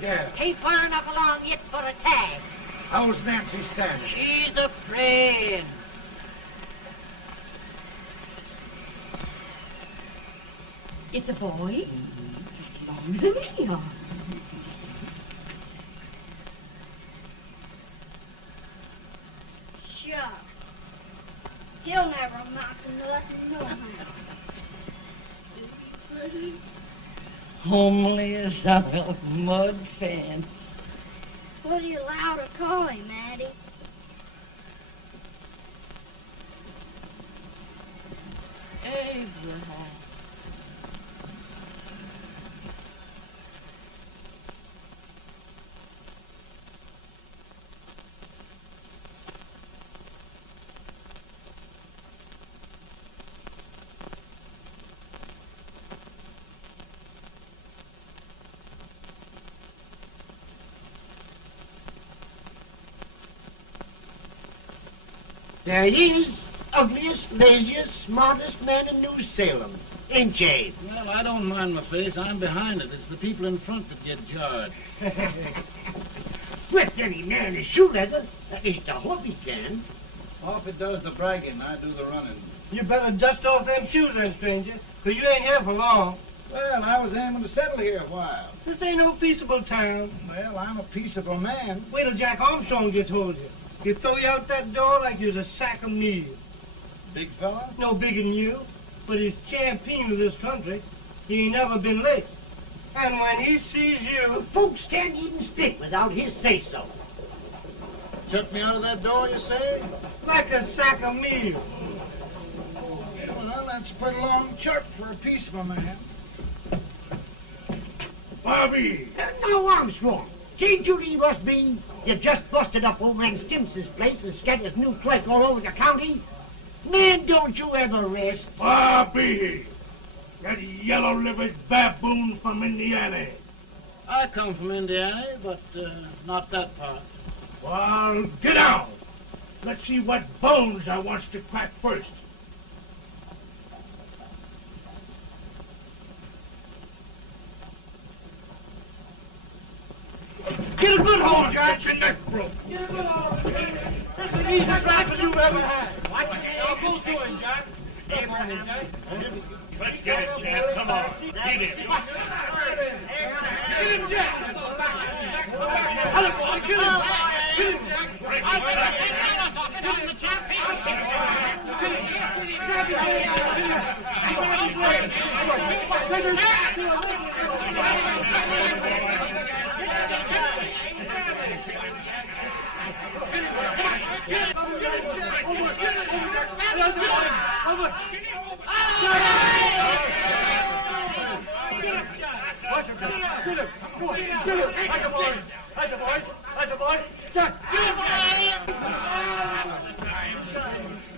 Yeah. Ain't far enough along yet for a tag. How's Nancy standing? She's afraid. It's a boy? As long as a meal. Shucks. He'll never amount to nothing, no how. Homely as a mud fan. What do you allow to call him, Addie? Abraham. There he is, ugliest, laziest, smartest man in New Salem, ain't ye? Well, I don't mind my face. I'm behind it. It's the people in front that get jarred. With any man in shoe leather, at least I hope he can. Off it does the bragging, I do the running. You better dust off them shoes then, stranger, 'cause you ain't here for long. Well, I was aiming to settle here a while. This ain't no peaceable town. Well, I'm a peaceable man. Wait till Jack Armstrong gets hold of you. He'll throw you out that door like you're a sack of meal. Big fella? No bigger than you, but he's champion of this country. He ain't never been late. And when he sees you... Folks can't even speak without his say-so. Took me out of that door, you say? like a sack of meal. Well, that's pretty long chirp for a peaceable man. Bobby! Now, Armstrong, can't you leave us be? You just busted up old man Stimpson's place and scattered new clerk all over the county. Man, don't you ever rest. Bobby! That yellow-livered baboon from Indiana. I come from Indiana, but not that part. Well, get out. Let's see what bones I wants to crack first. Get a good hold, Jack. Your neck broke. Get a good hold. That's the easiest rifle you've ever had. Watch it. Now, both doing, Jack. Abraham. Let's get it, Jack. Come on. Get it. Get him, Jack. Hello, boy. Get him. Get him, Jack. Break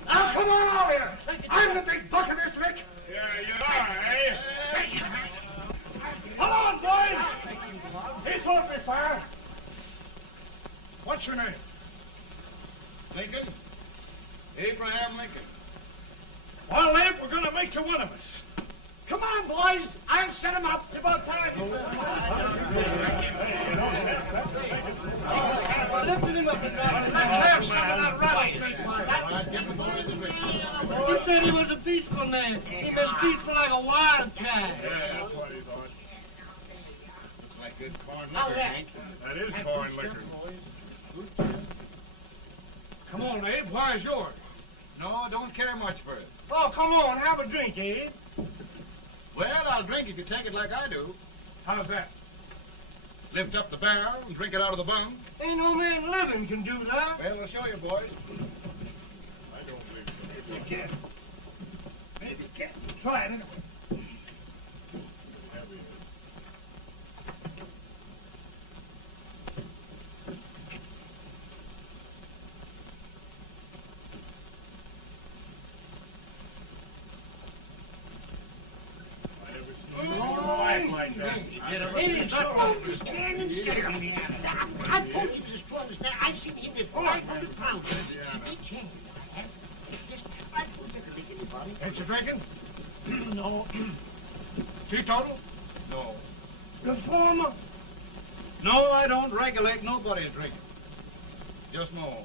Now, come on over here. I'm the big buck of this lick. Yeah, you are, eh? Come on, boys. He's off me, fire. What's your name? Lincoln? Abraham Lincoln. Well, Abe, we're going to make you one of us. Come on, boys. I'll set him up. It's about time. Lifted him up and down. Let's have some of that rattlesnake. He said he was a peaceful man. He was peaceful like a wild cat. Yeah, that's what he thought. Looks like good corn How's liquor, that? Hank. That is corn liquor. Come on, Abe. Where's yours? No, don't care much for it. Oh, come on. Have a drink, Abe. Well, I'll drink if you take it like I do. How's that? Lift up the barrel and drink it out of the bung. Ain't no man living can do that. Well, I'll show you, boys. I don't believe so. You can. Maybe you can. Try it anyway. Like that. Stand and sit on me. I told you to spoil this man. I've seen him with 500 pounds. He changed. I have. I told you to lick anybody. Ain't you drinking? No. Teetotal? No. Reformer. No, I don't regulate nobody's drinking. Just my own.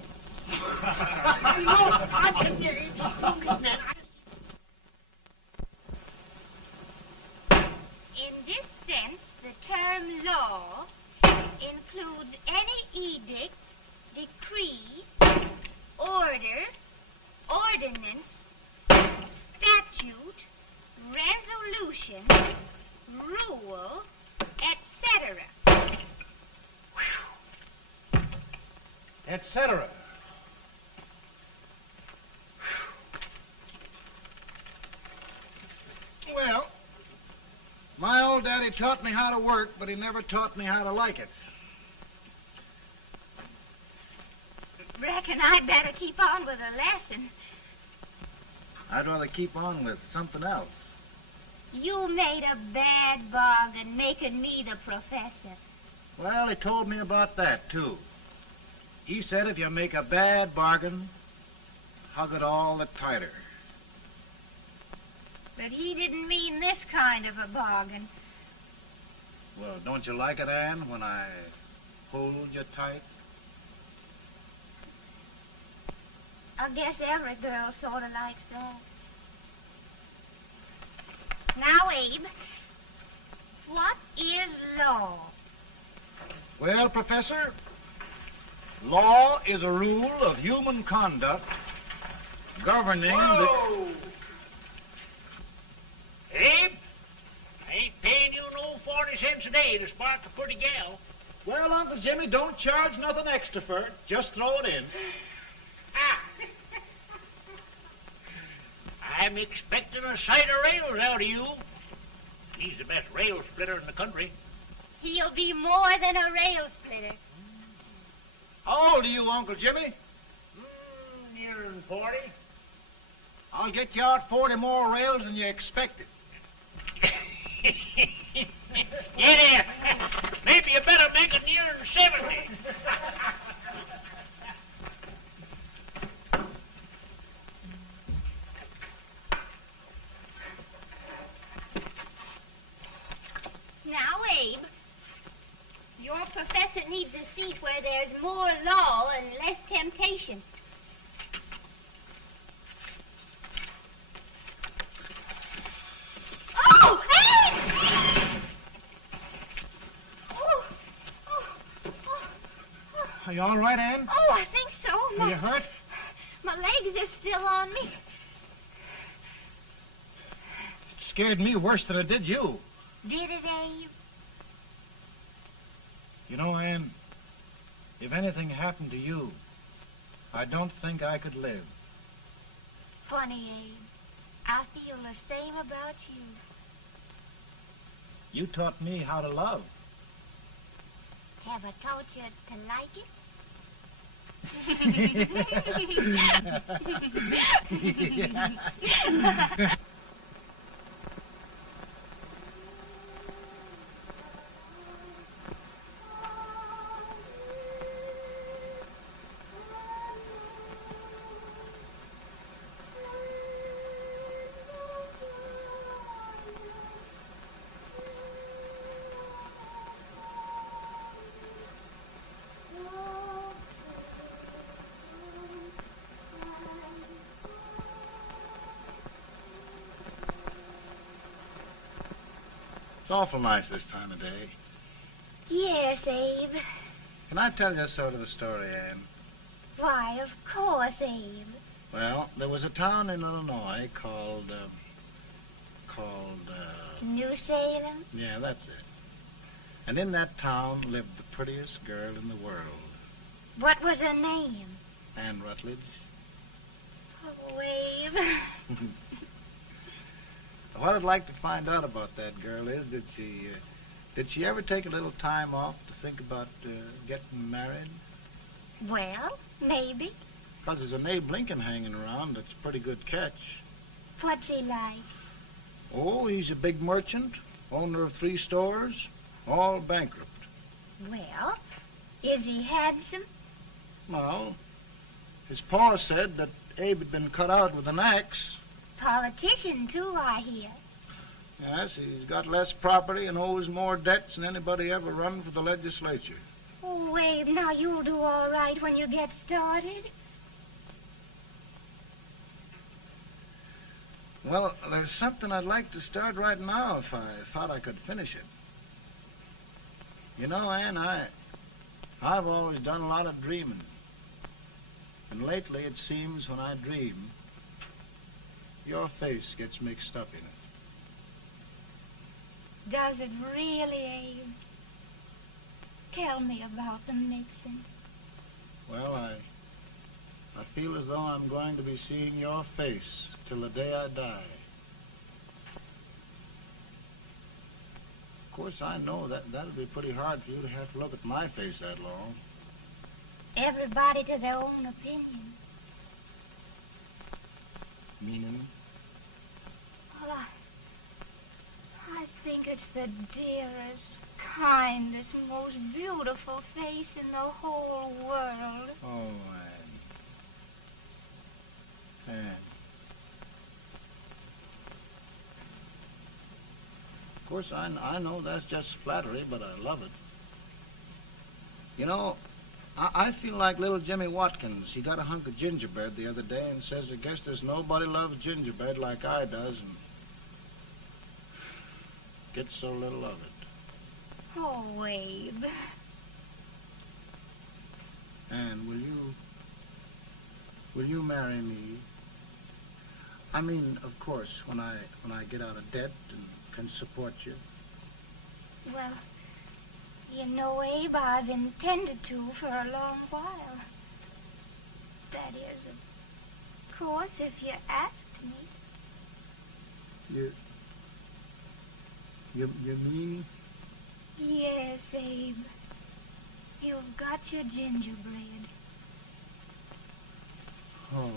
I can get it. Don't mean that. In this sense, the term law includes any edict, decree, order, ordinance, statute, resolution, rule, etc. Etc. Well, my old daddy taught me how to work, but he never taught me how to like it. Reckon I'd better keep on with the lesson. I'd rather keep on with something else. You made a bad bargain making me the professor. Well, he told me about that, too. He said if you make a bad bargain, hug it all the tighter. But he didn't mean this kind of a bargain. Well, don't you like it, Ann, when I hold you tight? I guess every girl sort of likes that. Now, Abe, what is law? Well, Professor, law is a rule of human conduct governing Whoa! Abe, I ain't paying you no 40 cents a day to spark a pretty gal. Well, Uncle Jimmy, don't charge nothing extra for it. Just throw it in. Ah. I'm expecting a sight of rails out of you. He's the best rail splitter in the country. He'll be more than a rail splitter. How old are you, Uncle Jimmy? Nearing 40. I'll get you out 40 more rails than you expected. Yeah, maybe you better make it nearing 70. Now, Abe, your professor needs a seat where there's more law and less temptation. Oh, Abe! Are you all right, Ann? Oh, I think so. Are you hurt? My legs are still on me. It scared me worse than it did you. Did it, Abe? You know, Ann, if anything happened to you, I don't think I could live. Funny, Abe. I feel the same about you. You taught me how to love. Have I taught you to like it? It's awful nice this time of day. Yes, Abe. Can I tell you sort of a story, Ann? Why, of course, Abe. Well, there was a town in Illinois called, New Salem? yeah, that's it. And in that town lived the prettiest girl in the world, What was her name? Ann Rutledge. Oh, Abe. What I'd like to find out about that girl is, did she ever take a little time off to think about getting married? Well, maybe. Because there's an Abe Lincoln hanging around that's a pretty good catch. What's he like? Oh, he's a big merchant, owner of 3 stores, all bankrupt. Well, is he handsome? Well, his pa said that Abe had been cut out with an axe. Politician, too, I hear. Yes, he's got less property and owes more debts than anybody ever run for the legislature. Oh, Abe, now you'll do all right when you get started. Well, there's something I'd like to start right now if I thought I could finish it. You know, Ann, I've always done a lot of dreaming. And lately it seems when I dream, your face gets mixed up in it. Does it really, Abe? Tell me about the mixing. Well, I feel as though I'm going to be seeing your face till the day I die. Of course, I know that'll be pretty hard for you to have to look at my face that long. Everybody to their own opinion. Meaning? Well, I think it's the dearest, kindest, most beautiful face in the whole world. Oh, Ann. Of course, I know that's just flattery, but I love it. You know, I feel like little Jimmy Watkins. He got a hunk of gingerbread the other day and says, I guess there's nobody loves gingerbread like I does, and gets so little of it. Oh, Abe. Ann, will you marry me? I mean, of course, when I get out of debt and can support you. Well, you know, Abe, I've intended to for a long while. That is, of course, if you asked me. You mean? Yes, Abe. You've got your gingerbread. Oh,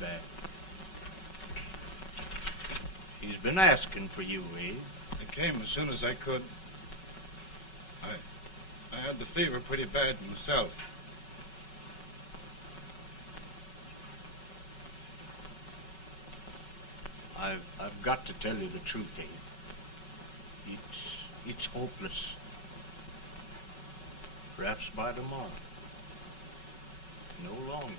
Bad. He's been asking for you, Abe. I came as soon as I could. I had the fever pretty bad myself. I've got to tell you the truth, Abe. It's hopeless. Perhaps by tomorrow. No longer.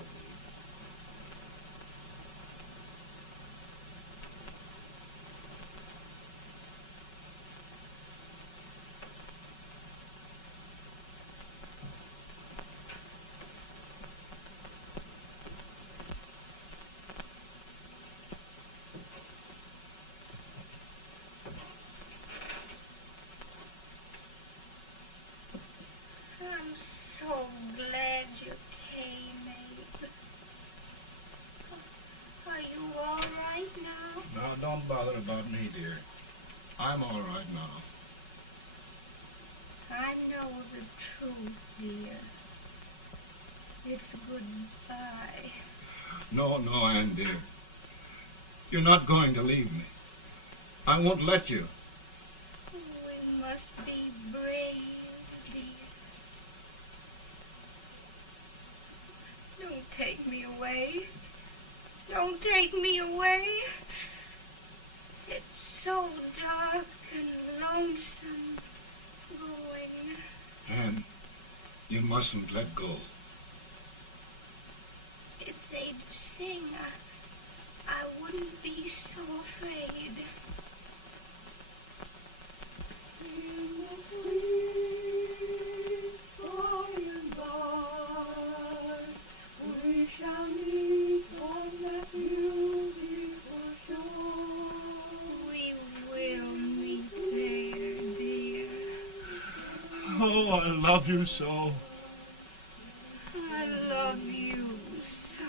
I'm so glad you came, Abe. Are you all right now? No, don't bother about me, dear. I'm all right now. I know the truth, dear. It's goodbye. No, Ann, dear. You're not going to leave me. I won't let you. We must be brave, dear. Don't take me away. Don't take me away. It's so dark and lonesome going. Ann, you mustn't let go. If they'd sing, I wouldn't be so afraid. We shall meet on that beautiful shore. We will meet there, dear. Oh, I love you so. I love you so.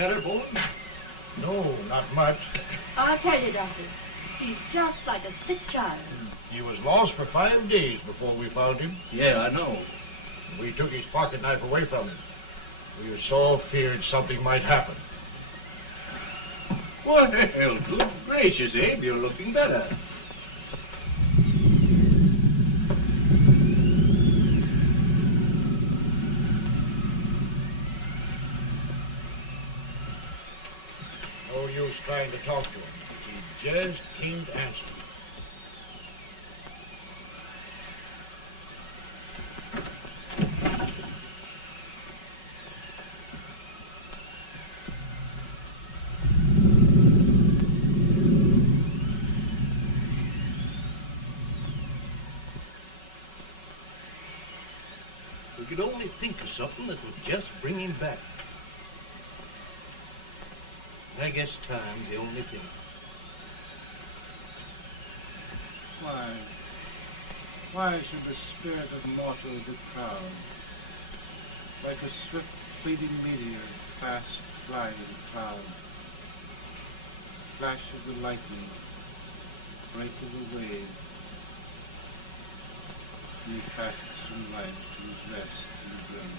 better, Bolton? No, not much. I'll tell you, Doctor, he's just like a sick child. He was lost for 5 days before we found him. Yeah, I know. We took his pocket knife away from him. We were so feared something might happen. Well, good gracious, Abe, you're looking better. No use trying to talk to him. He just can't answer. We could only think of something that would just bring him back. I guess time's the only thing. Why should the spirit of mortal be proud? Like a swift fleeting meteor, fast flying cloud. Flash of the lightning, break of the wave. And he passes from life to his rest in the grave.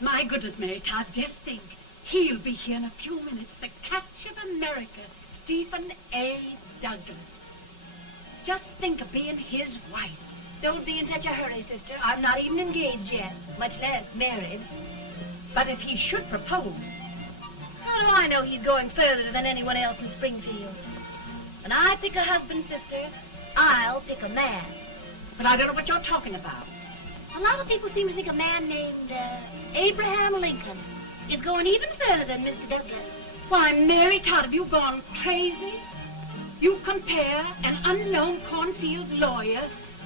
My goodness, Mary Todd, just think. He'll be here in a few minutes. The catch of America, Stephen A. Douglas. Just think of being his wife. Don't be in such a hurry, sister. I'm not even engaged yet, much less married. But if he should propose... How do I know he's going further than anyone else in Springfield? When I pick a husband, sister, I'll pick a man. But I don't know what you're talking about. A lot of people seem to think a man named Abraham Lincoln is going even further than Mr. Douglas. Why, Mary Todd, have you gone crazy? You compare an unknown cornfield lawyer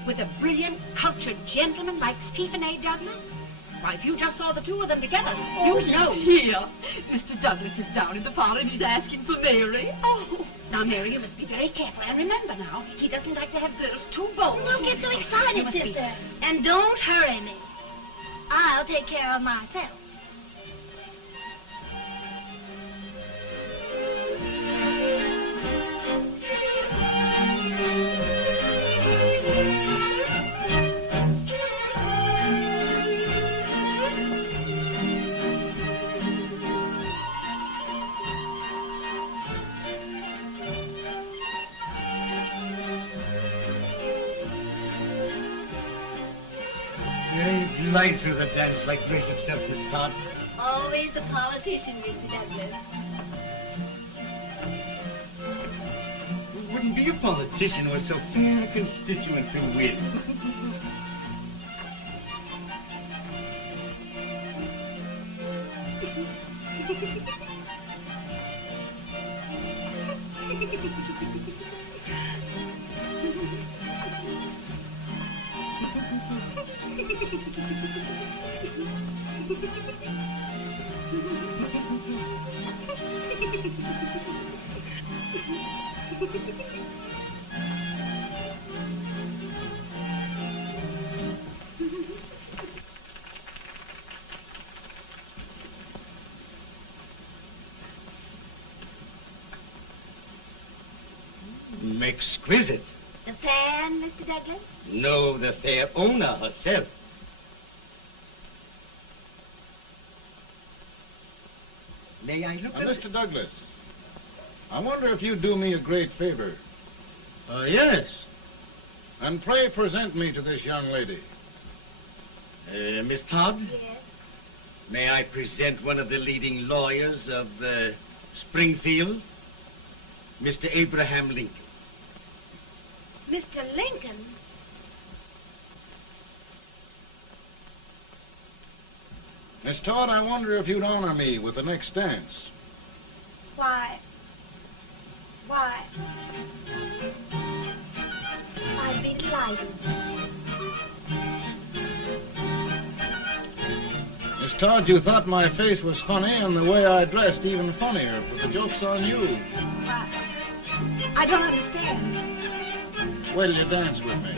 with a brilliant, cultured gentleman like Stephen A. Douglas? Why, if you just saw the two of them together, Oh, you'd know. Here. Mr. Douglas is down in the parlor and he's asking for Mary. Oh. Now, Mary, you must be very careful. And remember now, he doesn't like to have girls too bold. Don't get so You excited, must be- sister. And don't hurry me. I'll take care of myself. You glide through the dance like grace itself, Miss Todd. Always the politician, Mr. Douglas. Who wouldn't be a politician with so fair a constituent to win? Exquisite. The fan, Mr. Douglas? No, the fair owner herself. May I look at it? Mr. Douglas, I wonder if you'd do me a great favor. Yes. And pray present me to this young lady. Miss Todd? Yes. May I present one of the leading lawyers of Springfield, Mr. Abraham Lincoln. Mr. Lincoln? Miss Todd, I wonder if you'd honor me with the next dance. Why? I'd be delighted. Miss Todd, you thought my face was funny and the way I dressed even funnier, but the joke's on you. I don't understand. Wait till you dance with me.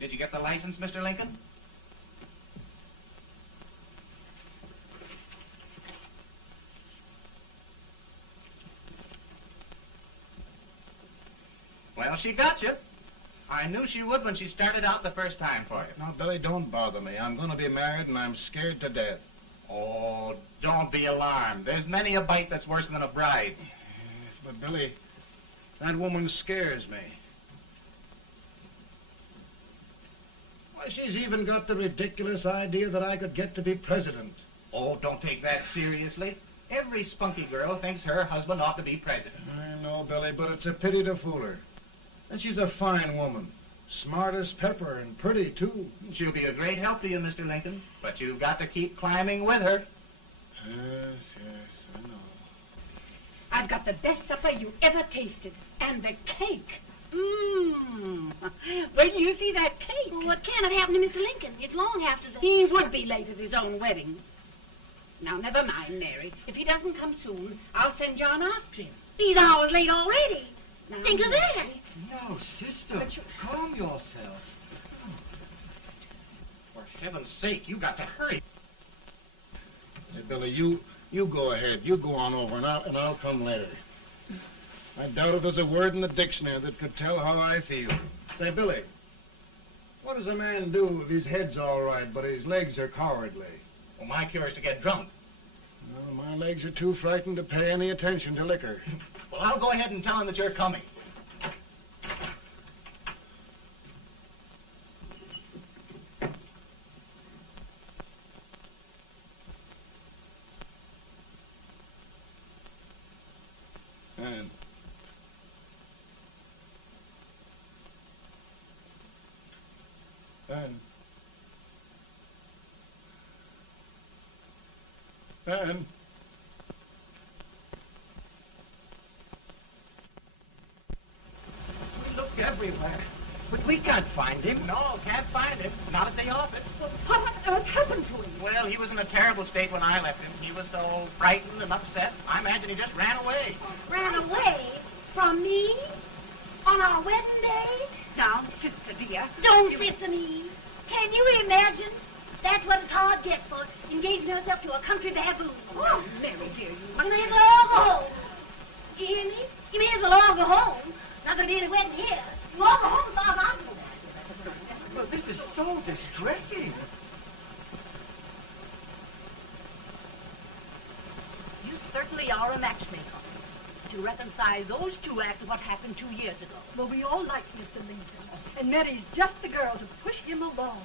Did you get the license, Mr. Lincoln? Well, she got you. I knew she would when she started out the first time for you. Now, Billy, don't bother me. I'm going to be married and I'm scared to death. Oh, don't be alarmed. There's many a bite that's worse than a bride. Yes, but Billy, that woman scares me. Why, she's even got the ridiculous idea that I could get to be president. Oh, don't take that seriously. Every spunky girl thinks her husband ought to be president. I know, Billy, but it's a pity to fool her. And she's a fine woman. Smart as pepper and pretty, too. She'll be a great help to you, Mr. Lincoln. But you've got to keep climbing with her. Yes, I know. I've got the best supper you ever tasted. And the cake. Mmm. When you see that cake. Well, what can have happened to Mr. Lincoln? It's long after the... He would be late at his own wedding. Now, never mind, Mary. If he doesn't come soon, I'll send John after him. He's hours late already. Now, Think of that. No, sister. But you- Calm yourself. For heaven's sake, you got to hurry. Hey, Billy, you go ahead. You go on over, and I'll come later. I doubt if there's a word in the dictionary that could tell how I feel. Say, Billy, what does a man do if his head's all right, but his legs are cowardly? Well, my cure is to get drunk. Well, my legs are too frightened to pay any attention to liquor. Well, I'll go ahead and tell him that you're coming. Ann. We looked everywhere, but we can't find him. No, can't find him. Not at the office. Well, what on earth happened to him? Well, he was in a terrible state when I left him. He was so frightened and upset. I imagine he just ran away. Ran away from me? On our wedding day? Now, sister dear. Don't listen, Eve. Can you imagine? That's what a Todd gets for engaging herself to a country baboon. Oh, Mary, dear, you... You may as well all go home. You hear me? You may as well all go home. Not gonna be any wedding here. You all go home as far as I'm concerned. Well, this is so distressing. You certainly are a matchmaker. To reconcile those two after what happened 2 years ago. Well, we all like Mr. Lincoln, and Mary's just the girl to push him along.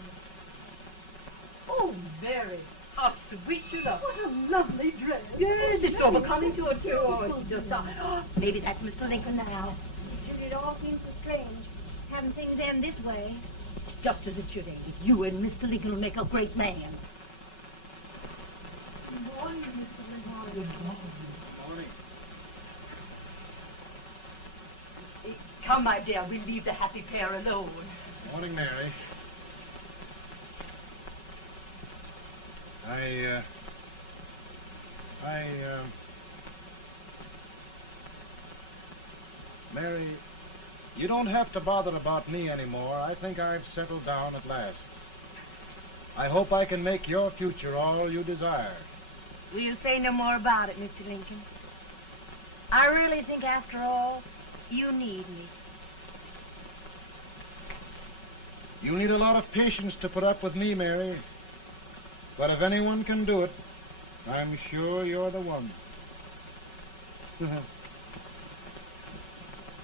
Oh, Mary, how sweet you look. What a lovely dress. Yes, it's overcoming to it, too. Oh, it's just... maybe that's Mr. Lincoln now. It all seems so strange, having things end this way. It's just as it should end. You and Mr. Lincoln will make a great man. Good morning, Mr. Lincoln. Good morning. Morning. Come, my dear, we'll leave the happy pair alone. Morning, Mary. Mary, you don't have to bother about me anymore. I think I've settled down at last. I hope I can make your future all you desire. We'll say no more about it, Mr. Lincoln. I really think, after all, you need me. You need a lot of patience to put up with me, Mary. But if anyone can do it, I'm sure you're the one.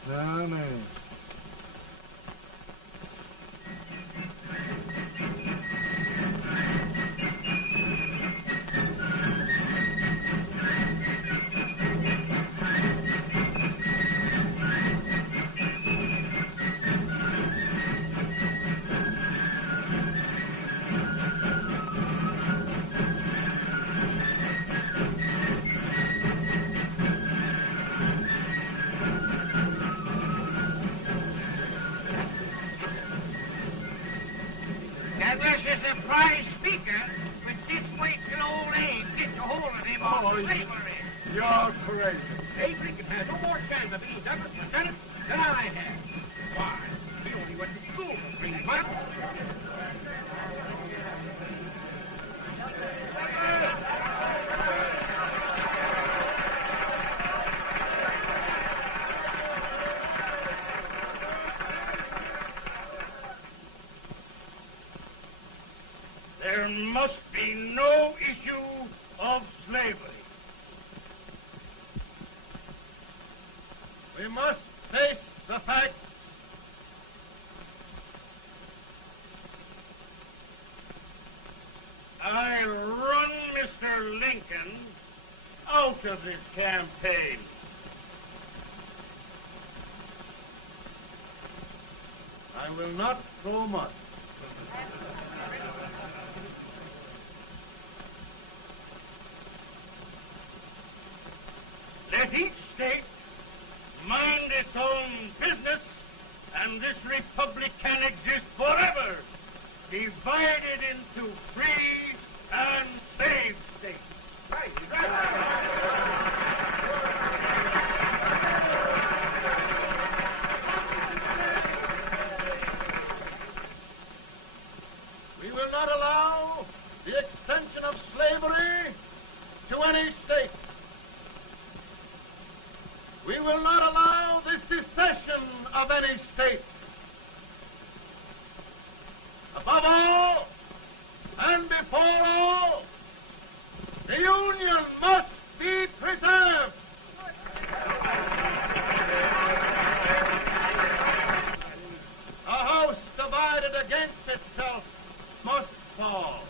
Now, Mary. Douglas is a prize speaker, but this weight till old age gets a hold of him on slavery. You're crazy. Abe Lincoln has no more chance of being Douglas Lieutenant than I have. Why, we only went to school for 3 months. There must be no issue of slavery. We must face the fact I run Mr. Lincoln out of this campaign. I will not throw much. Let each state mind its own business, and this republic can exist forever, divided into free and slave states. Right. We will not allow the extension of slavery to any state. We will not allow the secession of any state. Above all, and before all, the Union must be preserved. A house divided against itself must fall.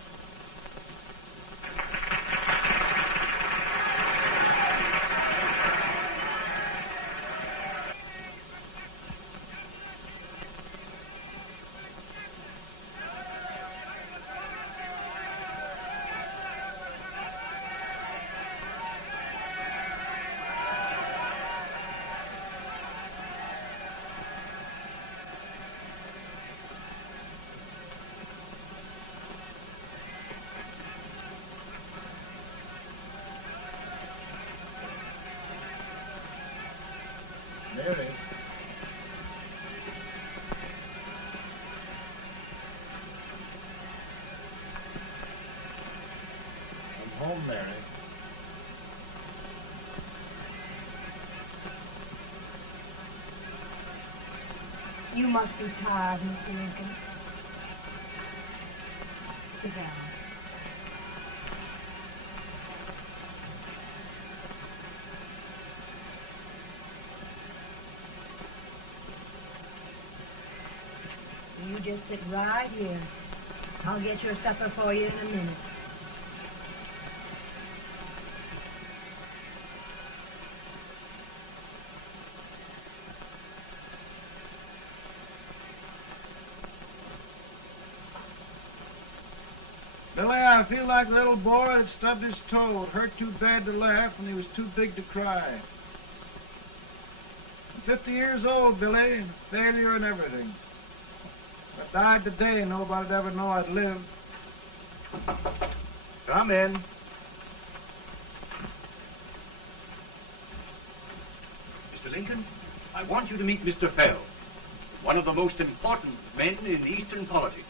home, Mary. You must be tired, Mr. Lincoln. Sit down. You just sit right here. I'll get your supper for you in a minute. Billy, I feel like a little boy that stubbed his toe. It hurt too bad to laugh, and he was too big to cry. I'm 50 years old, Billy, failure and everything. If I died today, nobody'd ever know I'd lived. Come in. Mr. Lincoln, I want you to meet Mr. Fell, one of the most important men in Eastern politics.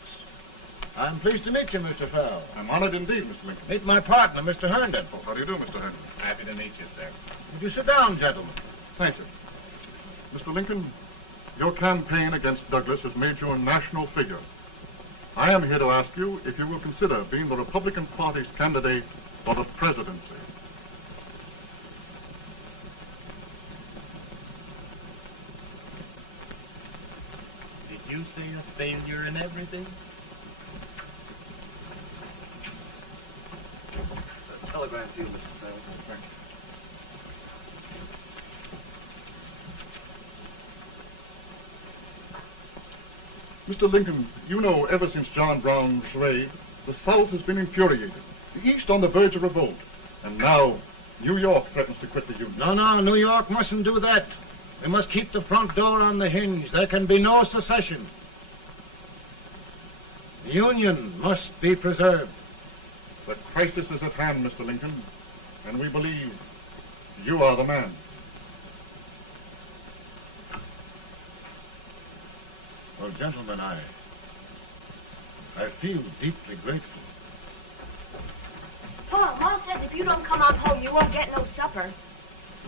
I'm pleased to meet you, Mr. Fell. I'm honored indeed, Mr. Lincoln. Meet my partner, Mr. Herndon. Oh, how do you do, Mr. Herndon? Happy to meet you, sir. Would you sit down, gentlemen? Thank you. Mr. Lincoln, your campaign against Douglas has made you a national figure. I am here to ask you if you will consider being the Republican Party's candidate for the presidency. Did you say a failure in everything? A telegram to you, Mr. Fell. Thank you. Mr. Lincoln, you know ever since John Brown's raid, the South has been infuriated, the East on the verge of revolt, and now New York threatens to quit the Union. No, New York mustn't do that. They must keep the front door on the hinge. There can be no secession. The Union must be preserved. The crisis is at hand, Mr. Lincoln, and we believe you are the man. Well, gentlemen, I feel deeply grateful. Paul, Mom says if you don't come on home, you won't get no supper.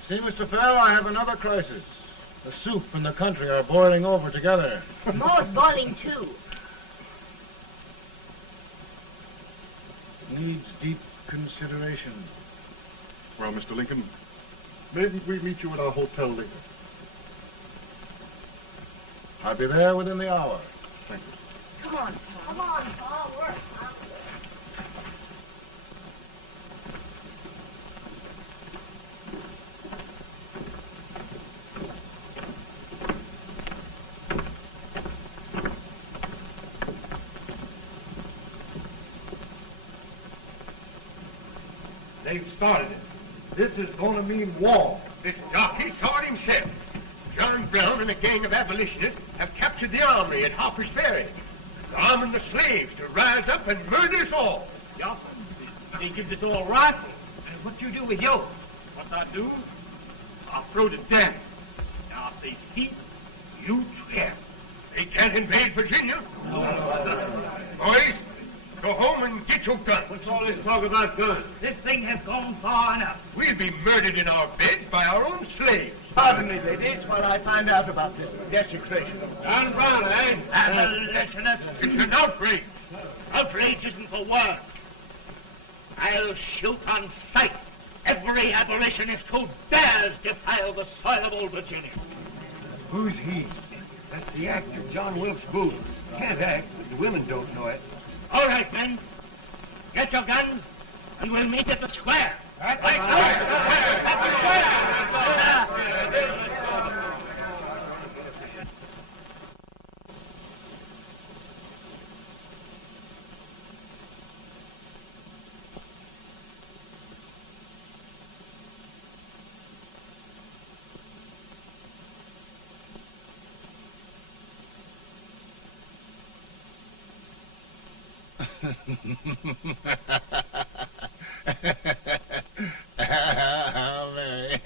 See, Mr. Fell, I have another crisis. The soup and the country are boiling over together. Mo's boiling too. Needs deep consideration. Well, Mr. Lincoln, maybe we meet you at our hotel later. I'll be there within the hour. Thank you. Come on, Paul. Come on, Paul. We're hungry. They've started it. This is going to mean war. This jockey saw it himself. John Brown and a gang of abolitionists have captured the armory at Harper's Ferry, arming the slaves to rise up and murder us all. Johnson, they give this all rifle. And what you do with yours? What I do? I'll throw the damn. Now, if they speak, you care. They can't invade Virginia. Boys, go home and get your guns. What's all this talk about guns? This thing has gone far enough. We'll be murdered in our beds by our own slaves. Pardon me, ladies, while I find out about this desecration. John Brown, eh? Abolitionists. It's an outrage. Outrage isn't for words. I'll shoot on sight every abolitionist who dares defile the soil of old Virginia. Who's he? That's the actor, John Wilkes Booth. Can't act, but the women don't know it. All right, men. Get your guns, and we'll meet at the square. At the square! Mary.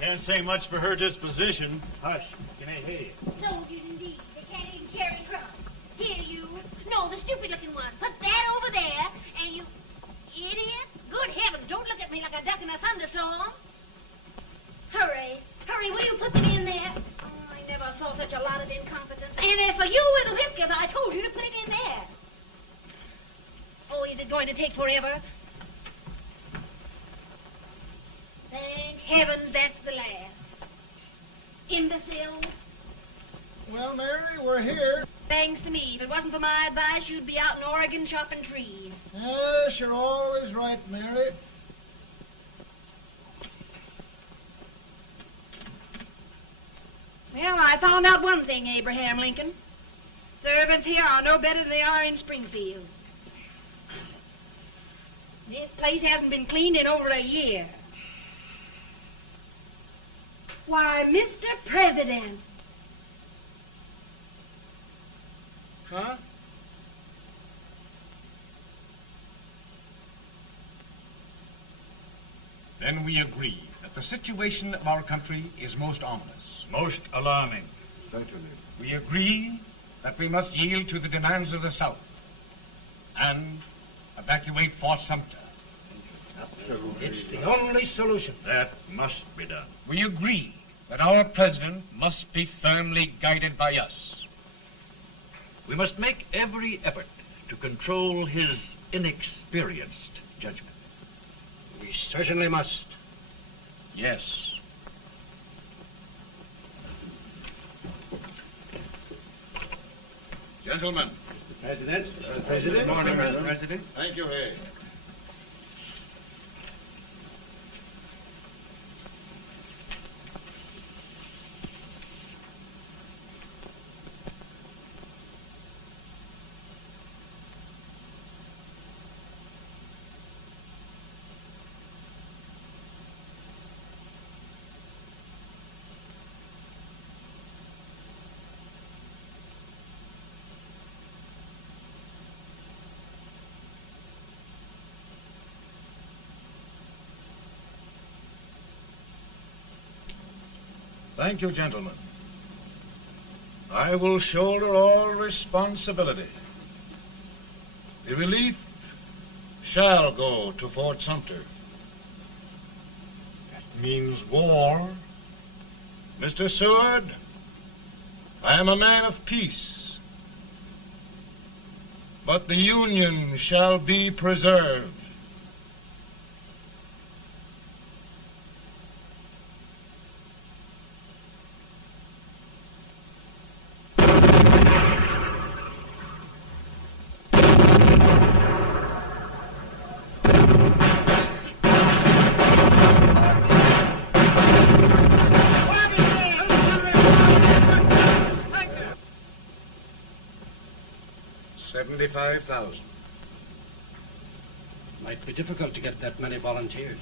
Can't say much for her disposition. Hush, can I hear you? Soldiers indeed. They can't even carry crumbs. Here, you. competence. And as for you with the whiskers, I told you to put it in there. Oh, is it going to take forever? Thank heavens that's the last. Imbecile. Well, Mary, we're here. Thanks to me. If it wasn't for my advice, you'd be out in Oregon chopping trees. Yes, you're always right, Mary. Well, I found out one thing, Abraham Lincoln. Servants here are no better than they are in Springfield. This place hasn't been cleaned in over a year. Why, Mr. President. Huh? Then we agree that the situation of our country is most ominous. Most alarming. Certainly. We agree that we must yield to the demands of the South and evacuate Fort Sumter. It's the only solution. That must be done. We agree that our president must be firmly guided by us. We must make every effort to control his inexperienced judgment. We certainly must. Yes. Gentlemen. Mr. President. Mr. President. Good morning, Mr. President. Thank you, Hay. Thank you, gentlemen. I will shoulder all responsibility. The relief shall go to Fort Sumter. That means war. Mr. Seward, I am a man of peace, but the Union shall be preserved. $75,000. Might be difficult to get that many volunteers.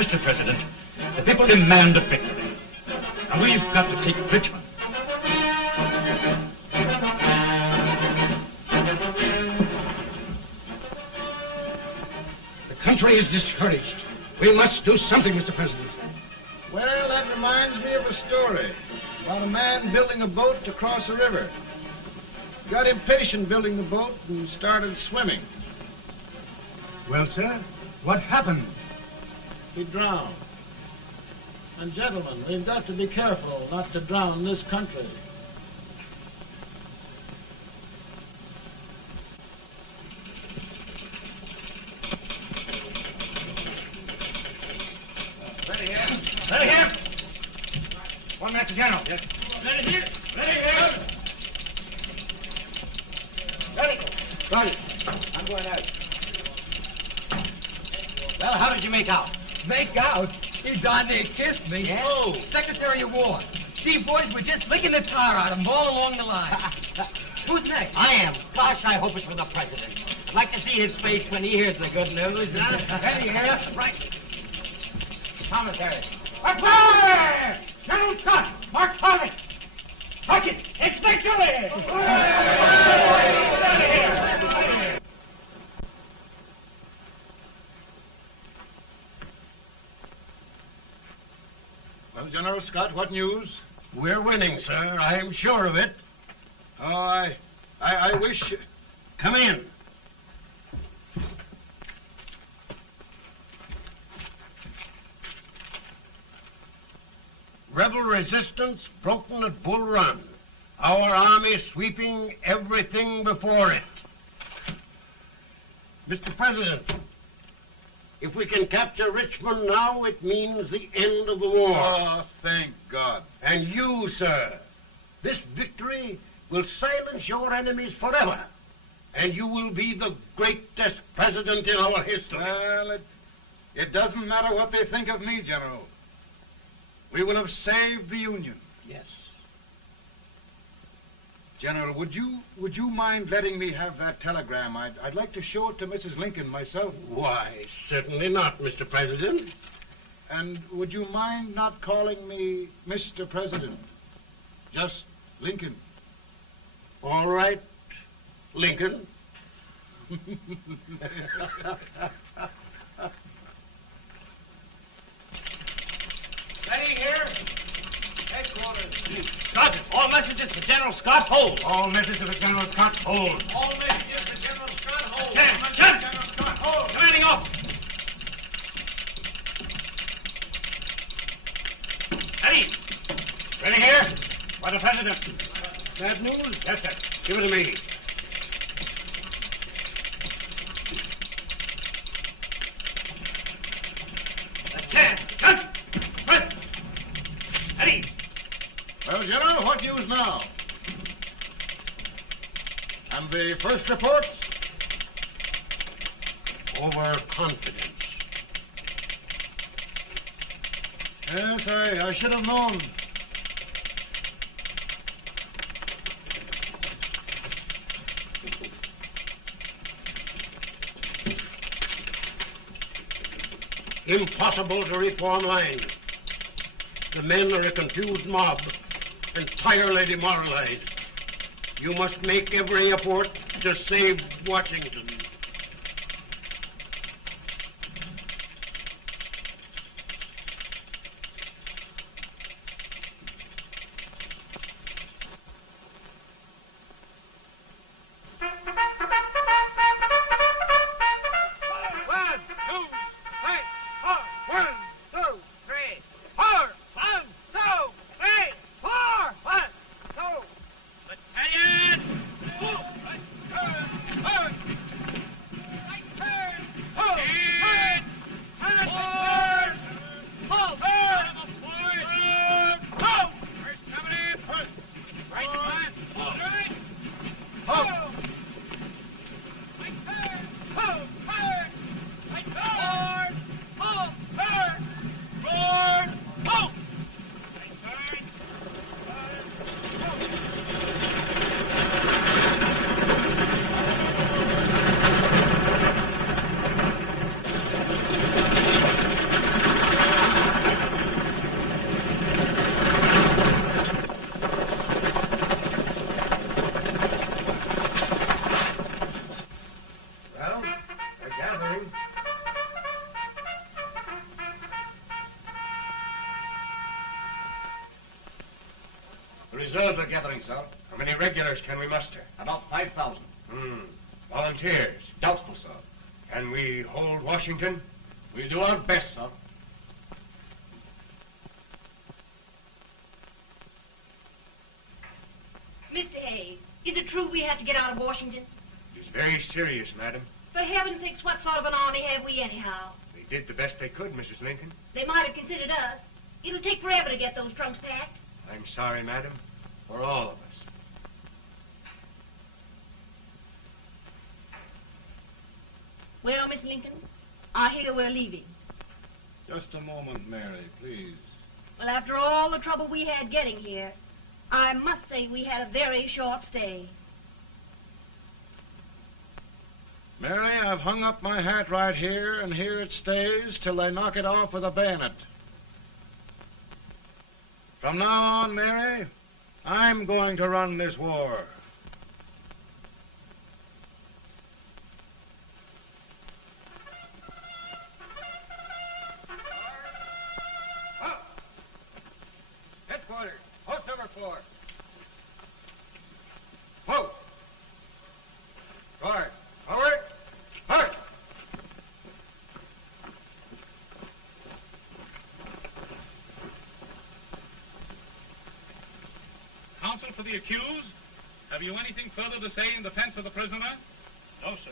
Mr. President, the people demand a victory. And we've got to take Richmond. The country is discouraged. We must do something, Mr. President. Well, that reminds me of a story about a man building a boat to cross a river. He got impatient building the boat and started swimming. Well, sir, what happened? He drowned. And gentlemen, we've got to be careful not to drown this country. Ready here. Ready here. 1 minute to General. Yes. Ready here. Ready here. Ready. Ready. I'm going out. Well, how did you make out? Make out? He darn near kissed me. Yeah? Oh, Secretary of War. Gee, boys, we're just licking the tar out of him all along the line. Who's next? I am. Gosh, I hope it's for the president. I'd like to see his face when he hears the good news. Ready here. Right. Commissary. Fire! General Scott! Mark Thomas! Sergeant, it's victory! Well, General Scott, what news? We're winning, sir. I'm sure of it. Oh, I wish... Come in. Rebel resistance broken at Bull Run. Our army sweeping everything before it. Mr. President, if we can capture Richmond now, it means the end of the war. Oh, thank God. And you, sir, this victory will silence your enemies forever. And you will be the greatest president in our history. Well, it doesn't matter what they think of me, General. We will have saved the Union. Yes. General, would you mind letting me have that telegram? I'd like to show it to Mrs. Lincoln myself. Why, certainly not, Mr. President. And would you mind not calling me Mr. President? Just Lincoln. All right, Lincoln. Ready here. Headquarters. Sergeant, all messages for General Scott, hold. All messages for General Scott, hold. All messages to General Scott, hold. Lieutenant, General Scott, hold. Commanding officer. Ready. Ready here. For the President. Bad news? Yes, sir. Give it to me. Well, General, what news now? And the first reports? Overconfidence. Yes, I should have known. Impossible to reform lines. The men are a confused mob, entirely demoralized. You must make every effort to save Washington. Reserves are gathering, sir. How many regulars can we muster? About 5,000. Volunteers? Doubtful, sir. Can we hold Washington? We'll do our best, sir. Mr. Hayes, is it true we have to get out of Washington? It's very serious, madam. For heaven's sakes, what sort of an army have we anyhow? They did the best they could, Mrs. Lincoln. They might have considered us. It'll take forever to get those trunks packed. I'm sorry, madam, for all of us. Well, Miss Lincoln, I hear we're leaving. Just a moment, Mary, please. Well, after all the trouble we had getting here, I must say we had a very short stay. Mary, I've hung up my hat right here, and here it stays till they knock it off with a bayonet. From now on, Mary, I'm going to run this war. Headquarters, post number 4. Whoa! Guard, forward, march! Counsel for the accused, have you anything further to say in defense of the prisoner? No, sir.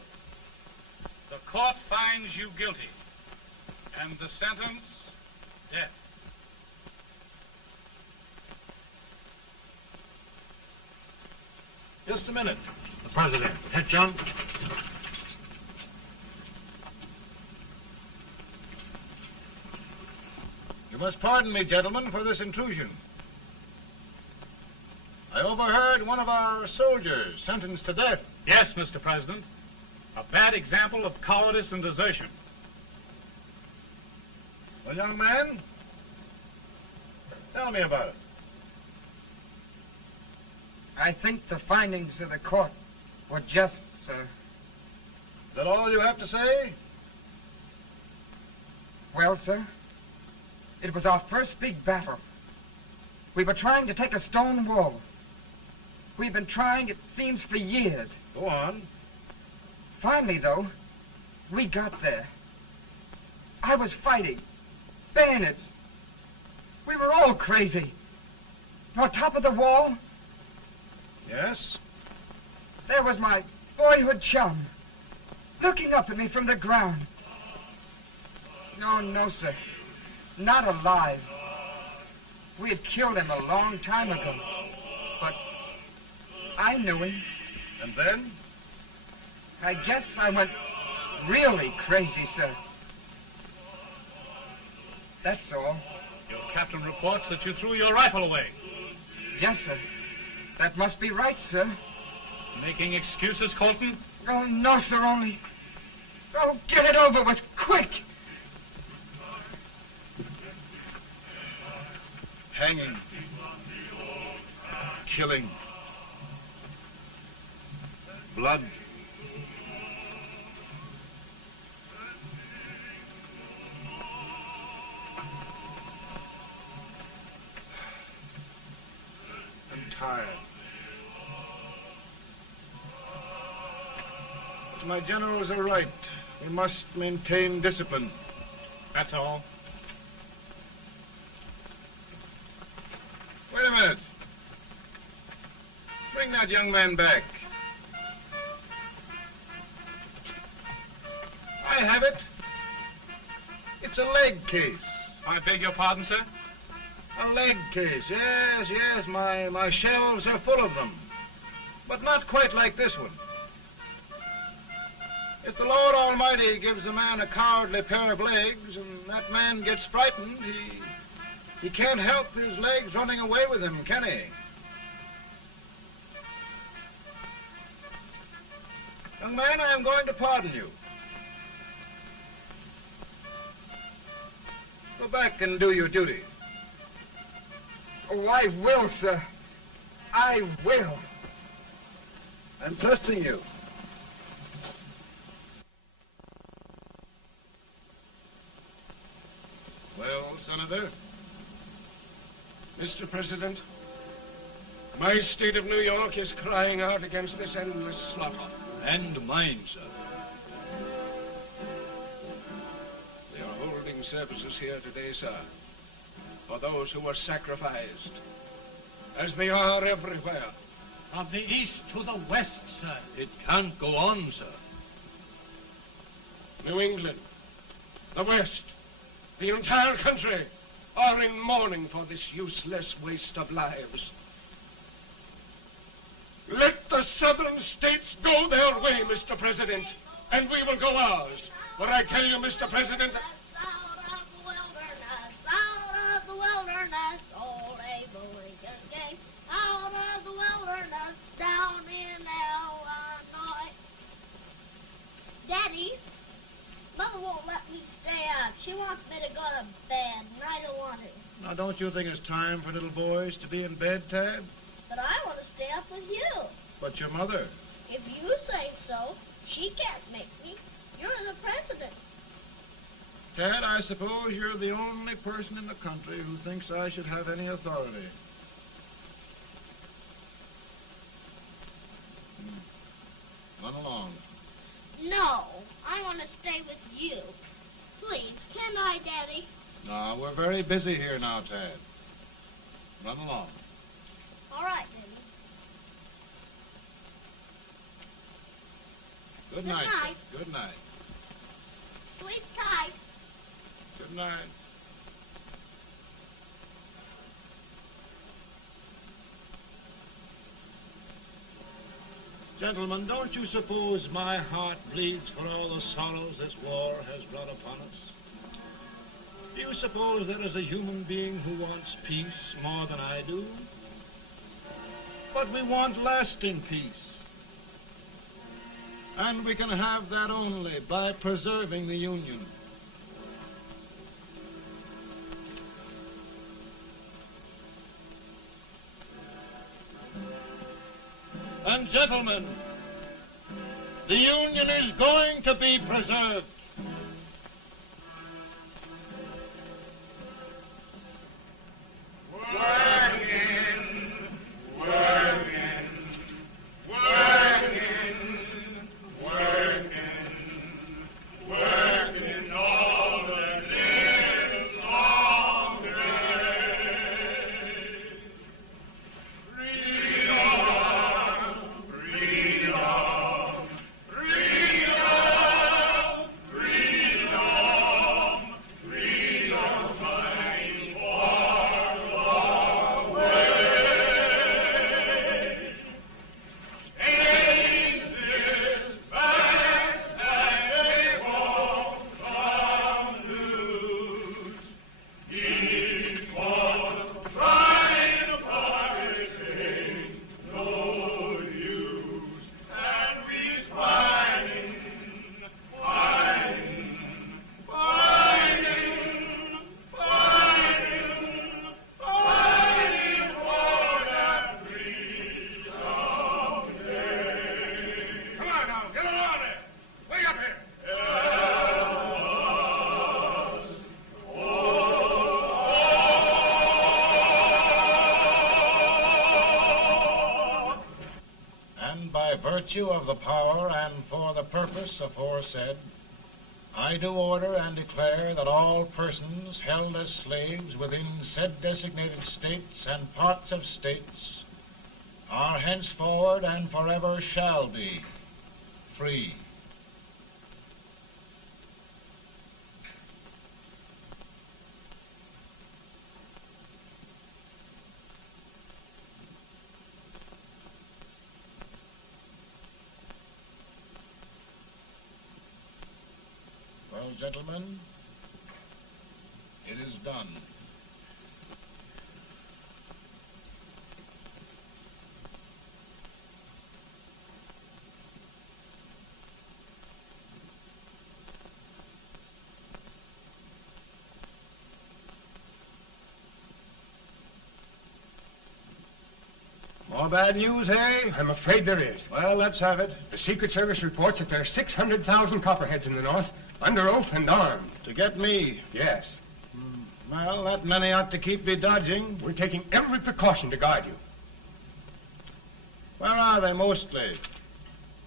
The court finds you guilty, and the sentence, death. Just a minute. The President. Head, John. You must pardon me, gentlemen, for this intrusion. I overheard one of our soldiers sentenced to death. Yes, Mr. President. A bad example of cowardice and desertion. Well, young man, tell me about it. I think the findings of the court were just, sir. Is that all you have to say? Well, sir, it was our first big battle. We were trying to take a stone wall. We've been trying, it seems, for years. Go on. Finally, though, we got there. I was fighting. Bayonets. We were all crazy. On top of the wall, Yes? there was my boyhood chum, looking up at me from the ground. No, sir. Not alive. We had killed him a long time ago. But I knew him. And then? I guess I went really crazy, sir. That's all. Your captain reports that you threw your rifle away. Yes, sir. That must be right, sir. Making excuses, Colton? Oh, no, sir, only... Oh, get it over with, quick! Hanging. Killing. Blood. I'm tired. But my generals are right. We must maintain discipline. That's all. Wait a minute. Bring that young man back. I have it. It's a leg case. I beg your pardon, sir? A leg case, yes. My shelves are full of them. But not quite like this one. If the Lord Almighty gives a man a cowardly pair of legs and that man gets frightened, he can't help his legs running away with him, can he? Young man, I am going to pardon you. Go back and do your duty. Oh, I will, sir. I will. I'm trusting you. Well, Senator? Mr. President, My state of New York is crying out against this endless slaughter. And mine, sir. They are holding services here today, sir, for those who were sacrificed, as they are everywhere. From the east to the west, sir. It can't go on, sir. New England, the West, the entire country are in mourning for this useless waste of lives. Let the southern states go their way, Mr. President, and we will go ours. For I tell you, Mr. President... Out of the wilderness, old Abe Lincoln came. Out of the wilderness, down in Illinois. Daddy, Mother won't let me stay up. She wants me to go to bed, and I don't want to. Now, don't you think it's time for little boys to be in bed, Tad? But I want to stay up with you. But your mother. If you say so, she can't make me. You're the president. Tad, I suppose you're the only person in the country who thinks I should have any authority. Run along. No, I want to stay with you. Please, can I, Daddy? No, we're very busy here now, Tad. Run along. All right, Daddy. Good Good night. night. Good night. Sleep tight. Good night. Gentlemen, don't you suppose my heart bleeds for all the sorrows this war has brought upon us? Do you suppose there is a human being who wants peace more than I do? But we want lasting peace. And we can have that only by preserving the Union. And gentlemen, the Union is going to be preserved. Virtue of the power and for the purpose aforesaid, I do order and declare that all persons held as slaves within said designated states and parts of states are henceforward and forever shall be free. Well, gentlemen, it is done. More bad news, hey? I'm afraid there is. Well, let's have it. The Secret Service reports that there are 600,000 Copperheads in the North, under oath and armed. To get me? Yes. Well, that many ought to keep me dodging. We're taking every precaution to guard you. Where are they mostly?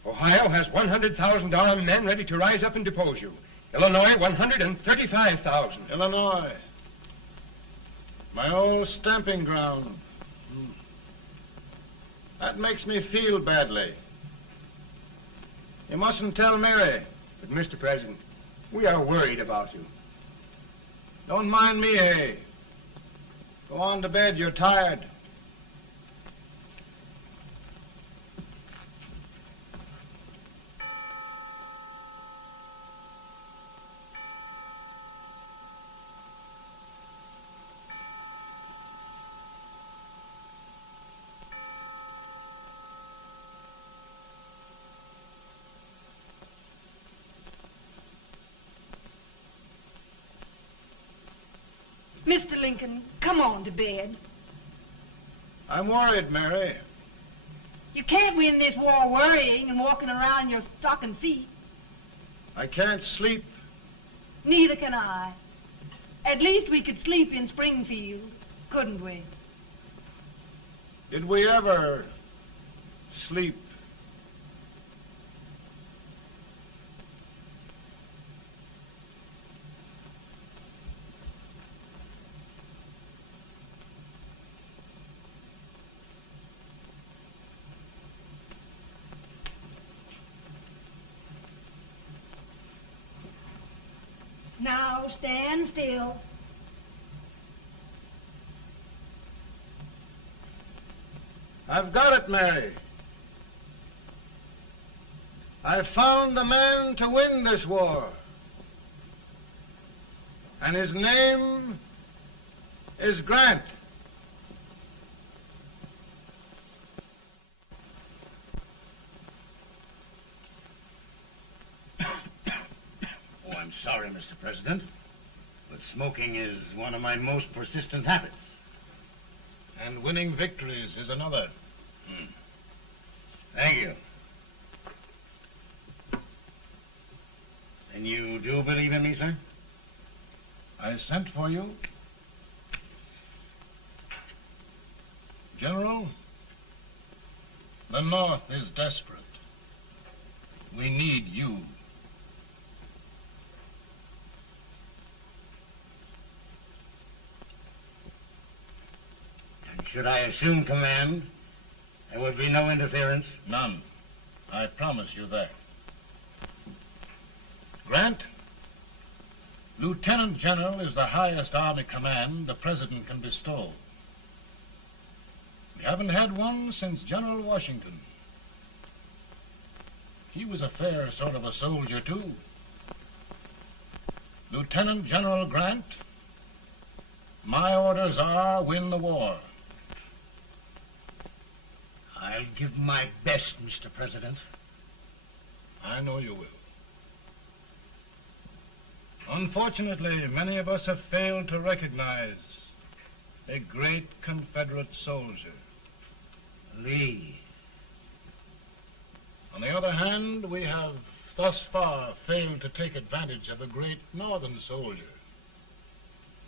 Ohio has $100,000 men ready to rise up and depose you. Illinois, 135,000. Illinois. My old stamping ground. That makes me feel badly. You mustn't tell Mary. But, Mr. President, we are worried about you. Don't mind me, eh? Go on to bed. You're tired. Mr. Lincoln, come on to bed. I'm worried, Mary. You can't win this war worrying and walking around in your stocking feet. I can't sleep. Neither can I. At least we could sleep in Springfield, couldn't we? Did we ever sleep? Now stand still. I've got it, Mary. I've found the man to win this war. And his name is Grant. Oh, I'm sorry, Mr. President, but smoking is one of my most persistent habits. And winning victories is another. Thank you. And you do believe in me, sir? I sent for you. General, the North is desperate. We need you. And should I assume command, there would be no interference? None. I promise you that. Grant, Lieutenant General is the highest army command the President can bestow. We haven't had one since General Washington. He was a fair sort of a soldier, too. Lieutenant General Grant, my orders are win the war. I'll give my best, Mr. President. I know you will. Unfortunately, many of us have failed to recognize a great Confederate soldier, Lee. On the other hand, we have thus far failed to take advantage of a great Northern soldier.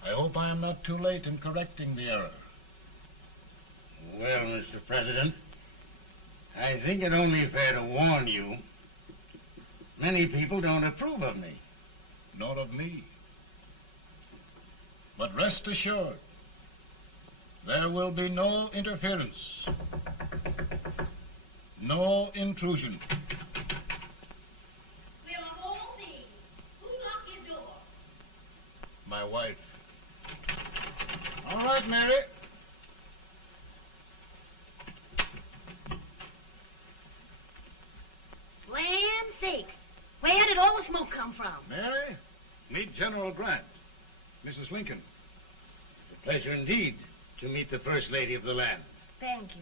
I hope I am not too late in correcting the error. Well, Mr. President, I think it only fair to warn you. Many people don't approve of me. Nor of me. But rest assured, there will be no interference, no intrusion. Well, of all things, who locked your door? My wife. All right, Mary. Land sakes. Where did all the smoke come from? Mary, meet General Grant. Mrs. Lincoln. It's a pleasure indeed to meet the First Lady of the land. Thank you.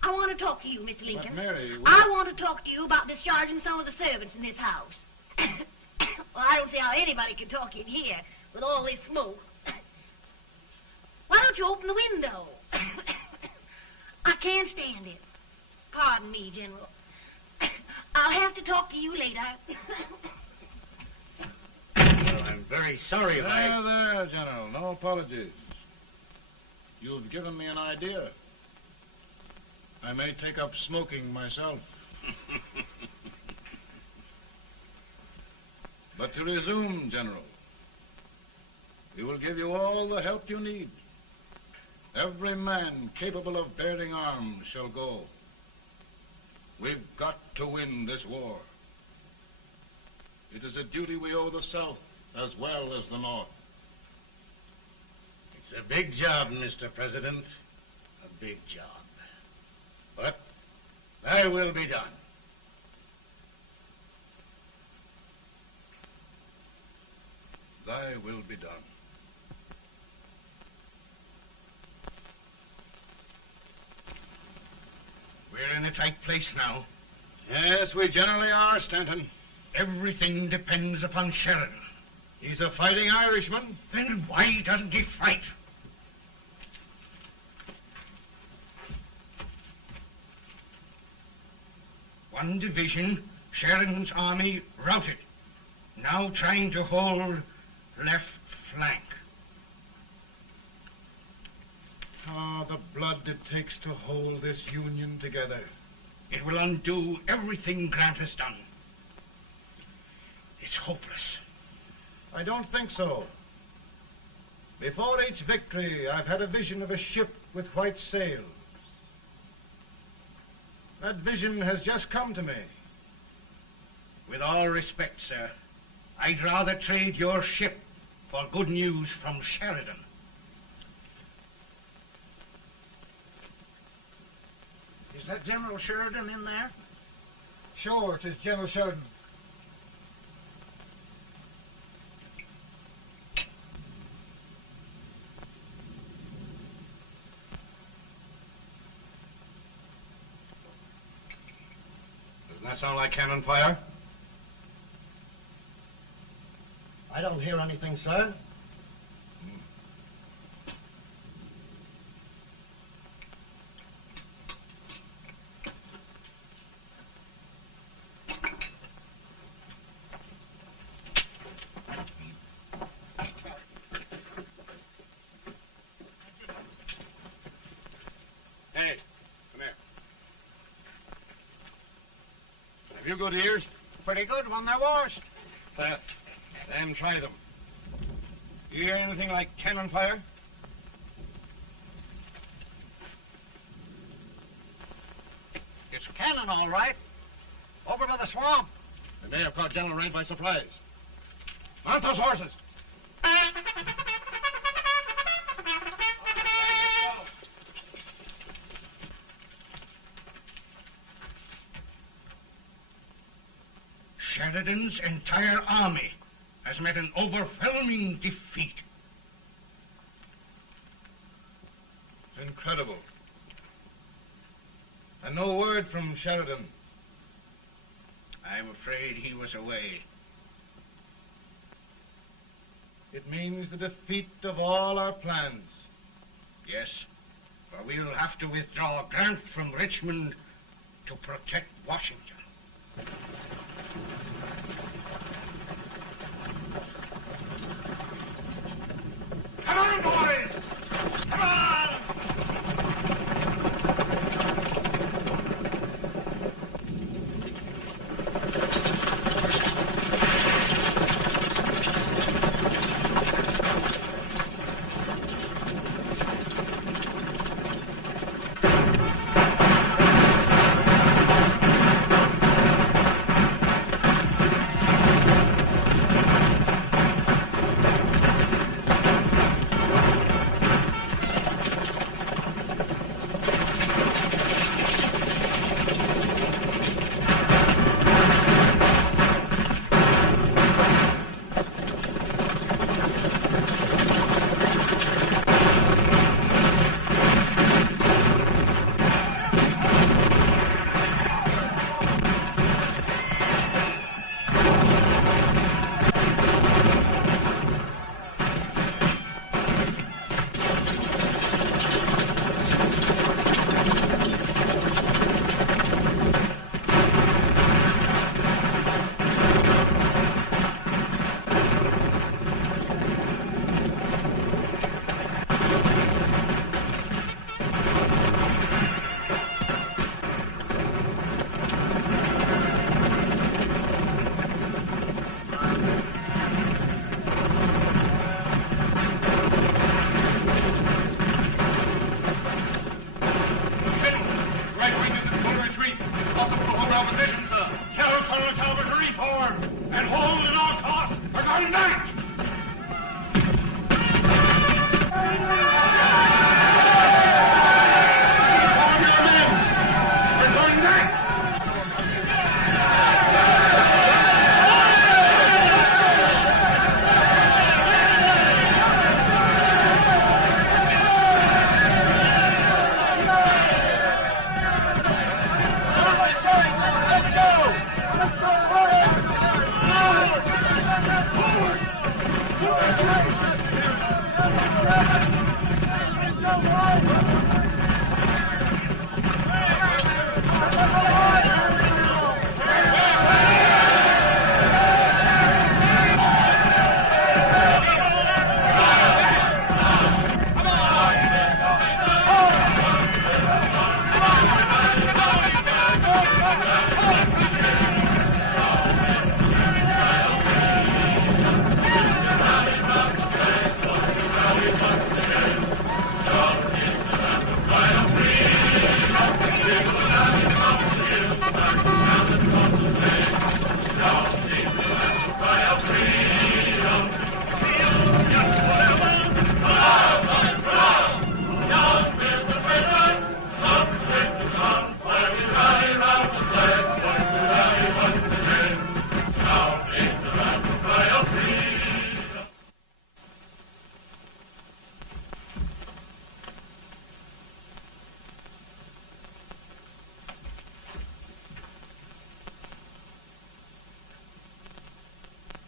I want to talk to you, Mr. Lincoln. But Mary, I want to talk to you about discharging some of the servants in this house. Well, I don't see how anybody can talk in here with all this smoke. Why don't you open the window? I can't stand it. Pardon me, General. I'll have to talk to you later. Well, I'm very sorry if I... There, General. No apologies. You've given me an idea. I may take up smoking myself. But to resume, General, we will give you all the help you need. Every man capable of bearing arms shall go. We've got to win this war. It is a duty we owe the South as well as the North. It's a big job, Mr. President. A big job. But thy will be done. Thy will be done. We're in a tight place now. Yes, we generally are, Stanton. Everything depends upon Sheridan. He's a fighting Irishman. Then why doesn't he fight? One division, Sheridan's army, routed. Now trying to hold left flank. Ah, the blood it takes to hold this Union together. It will undo everything Grant has done. It's hopeless. I don't think so. Before each victory, I've had a vision of a ship with white sails. That vision has just come to me. With all respect, sir, I'd rather trade your ship for good news from Sheridan. Is that General Sheridan in there? Sure, it is General Sheridan. Doesn't that sound like cannon fire? I don't hear anything, sir. Hey, come here. Have you good ears? Pretty good when they're washed. Then try them. You hear anything like cannon fire? It's cannon, all right. Over by the swamp. They may have caught General Wright by surprise. Mount those horses. Sheridan's entire army has met an overwhelming defeat. It's incredible. And no word from Sheridan. I'm afraid he was away. It means the defeat of all our plans. Yes, for we'll have to withdraw Grant from Richmond to protect Washington. Come on, boys! Come on!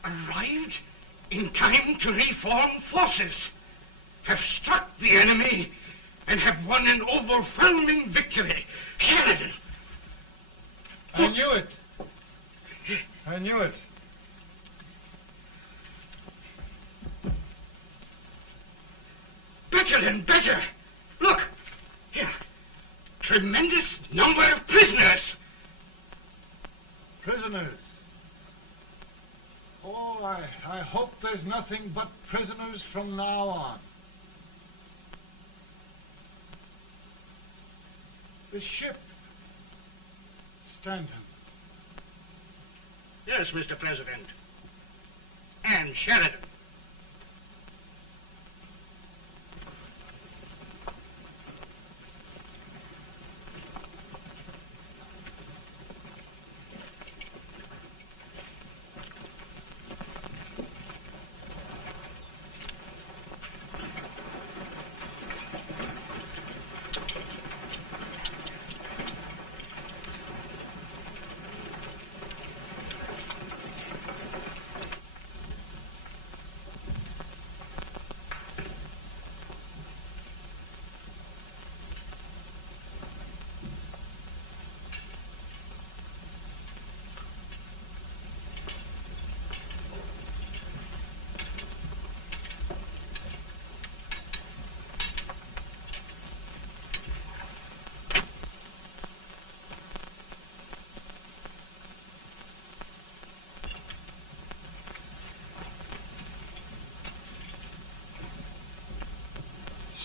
Arrived in time to reform forces, have struck the enemy, and have won an overwhelming victory. Sheridan! I knew it. I knew it. Better and better. Look, here. Tremendous number of prisoners. Prisoners? Oh, I hope there's nothing but prisoners from now on. The ship. Stanton. Yes, Mr. President. And Sheridan.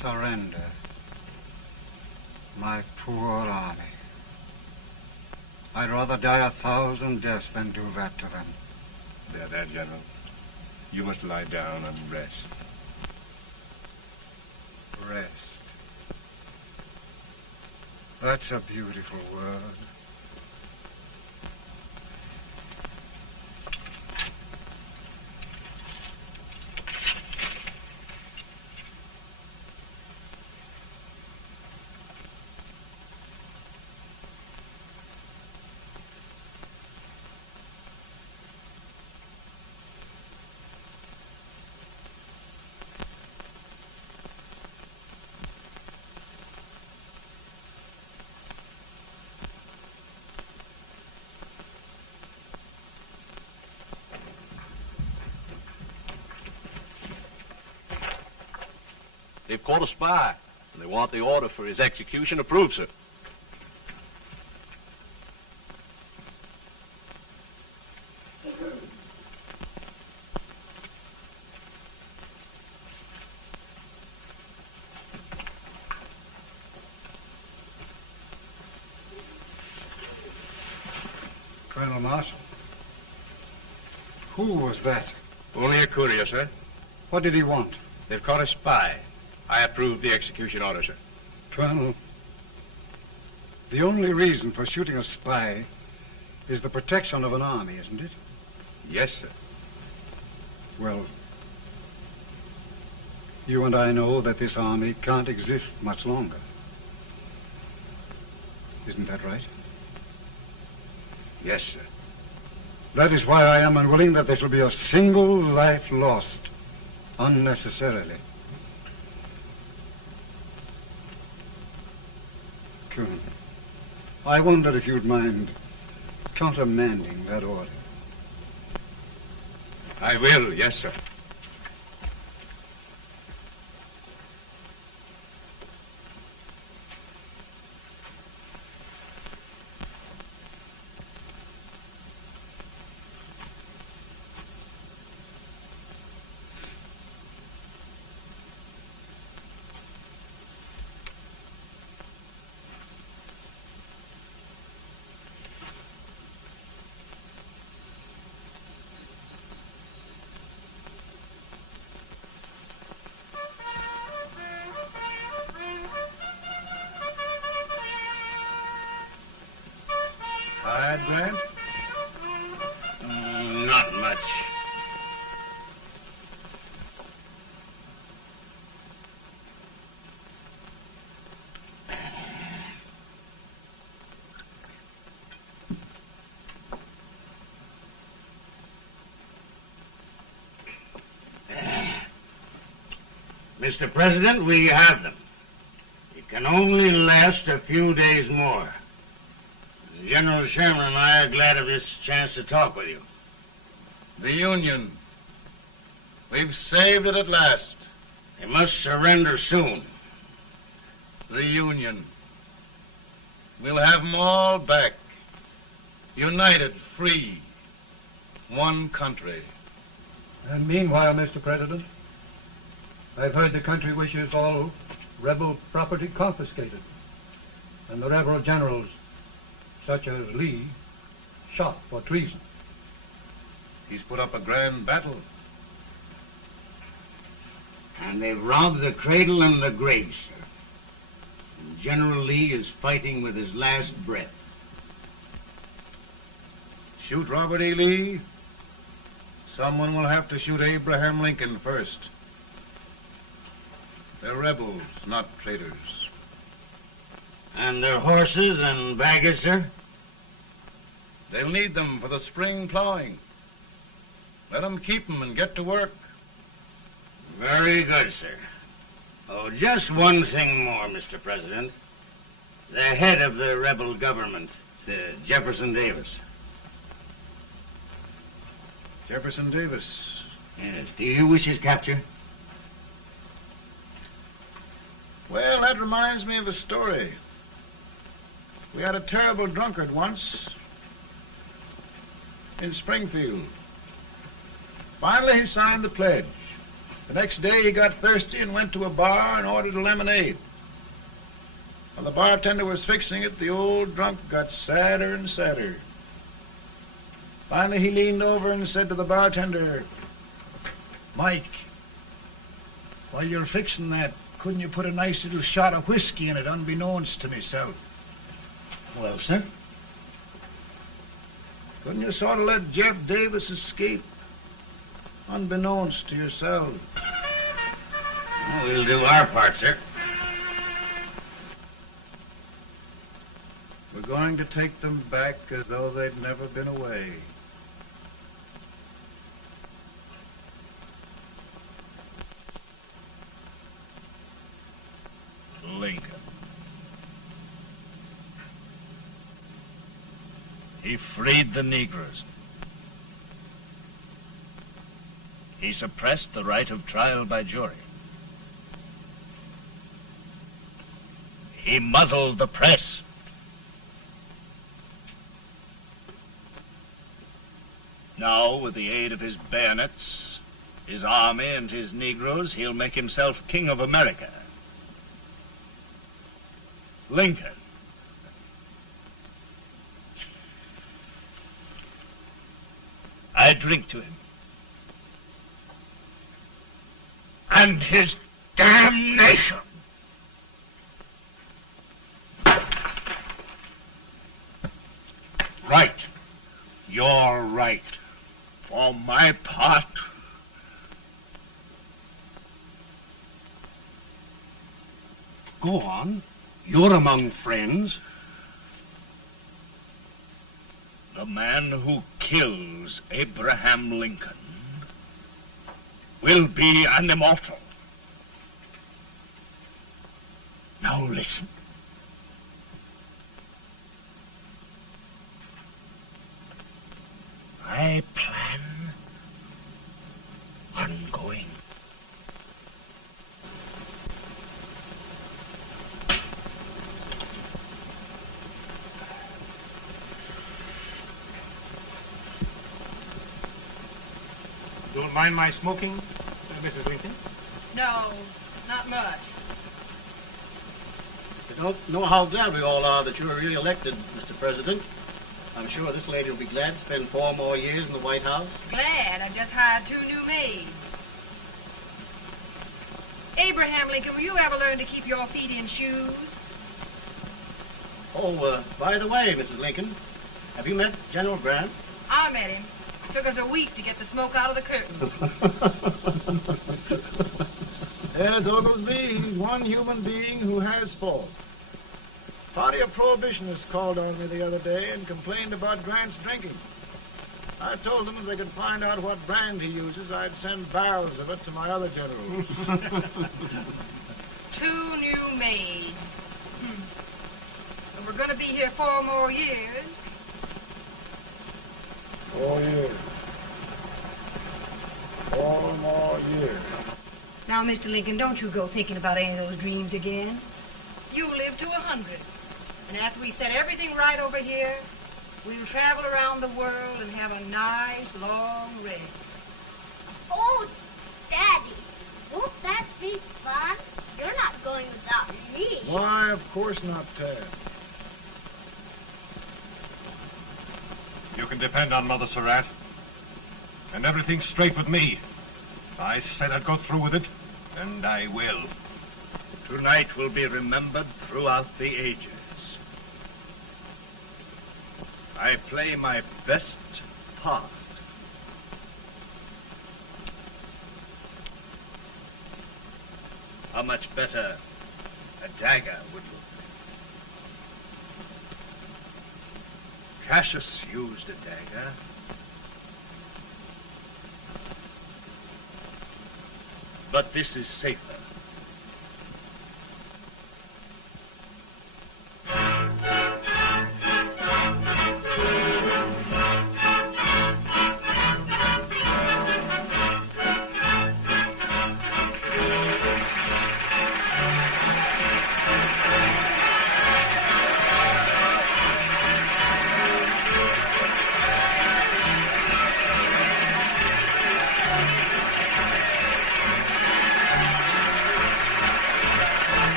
Surrender. My poor army. I'd rather die 1,000 deaths than do that to them. There, General. You must lie down and rest. Rest. That's a beautiful word. They've caught a spy, and they want the order for his execution approved, sir. Colonel Marshall. Who was that? Only a courier, sir. What did he want? They've caught a spy. I approve the execution order, sir. Colonel, the only reason for shooting a spy is the protection of an army, isn't it? Yes, sir. Well, you and I know that this army can't exist much longer. Isn't that right? Yes, sir. That is why I am unwilling that there shall be a single life lost unnecessarily. Colonel, I wonder if you'd mind countermanding that order. I will, yes, sir. Tired, Grant? Not much. Mr. President, we have them. It can only last a few days more. General Sherman and I are glad of this chance to talk with you. The Union. We've saved it at last. They must surrender soon. The Union. We'll have them all back. United, free. One country. And meanwhile, Mr. President, I've heard the country wishes all rebel property confiscated, and the rebel generals, such as Lee, shot for treason. He's put up a grand battle. And they've robbed the cradle and the grave, sir. And General Lee is fighting with his last breath. Shoot Robert E. Lee? Someone will have to shoot Abraham Lincoln first. They're rebels, not traitors. And their horses and baggage, sir? They'll need them for the spring plowing. Let them keep them and get to work. Very good, sir. Oh, just one thing more, Mr. President. The head of the rebel government, Jefferson Davis. Jefferson Davis? Yes. Do you wish his capture? Well, that reminds me of a story. We had a terrible drunkard once in Springfield. Finally, he signed the pledge. The next day, he got thirsty and went to a bar and ordered a lemonade. While the bartender was fixing it, the old drunk got sadder and sadder. Finally, he leaned over and said to the bartender, "Mike, while you're fixing that, couldn't you put a nice little shot of whiskey in it, unbeknownst to myself?" Well, sir? Couldn't you sort of let Jeff Davis escape, unbeknownst to yourself? Well, we'll do our part, sir. We're going to take them back as though they'd never been away. Lincoln. He freed the Negroes. He suppressed the right of trial by jury. He muzzled the press. Now, with the aid of his bayonets, his army, and his Negroes, he'll make himself king of America. Lincoln. I drink to him. And his damnation. Right. You're right. For my part, go on. You're among friends. The man who kills Abraham Lincoln will be an immortal. Now listen. I plan on going. Don't mind my smoking, Mrs. Lincoln? No, not much. I don't know how glad we all are that you were really elected, Mr. President. I'm sure this lady will be glad to spend 4 more years in the White House. Glad. I've just hired 2 new maids. Abraham Lincoln, will you ever learn to keep your feet in shoes? Oh, by the way, Mrs. Lincoln, have you met General Grant? I met him. Took us a week to get the smoke out of the curtains. Yes, Oglesby, he's one human being who has faults. Party of Prohibitionists called on me the other day and complained about Grant's drinking. I told them if they could find out what brand he uses, I'd send barrels of it to my other generals. 2 new maids. And we're going to be here 4 more years. 4 years. 4 more years. Now, Mr. Lincoln, don't you go thinking about any of those dreams again. You live to 100. And after we set everything right over here, we'll travel around the world and have a nice, long rest. Oh, Daddy, won't that be fun? You're not going without me. Why, of course not, Tad. You can depend on Mother Surratt. And everything's straight with me. I said I'd go through with it, and I will. Tonight will be remembered throughout the ages. I play my best part. How much better a dagger would look. Cassius used a dagger. But this is safer.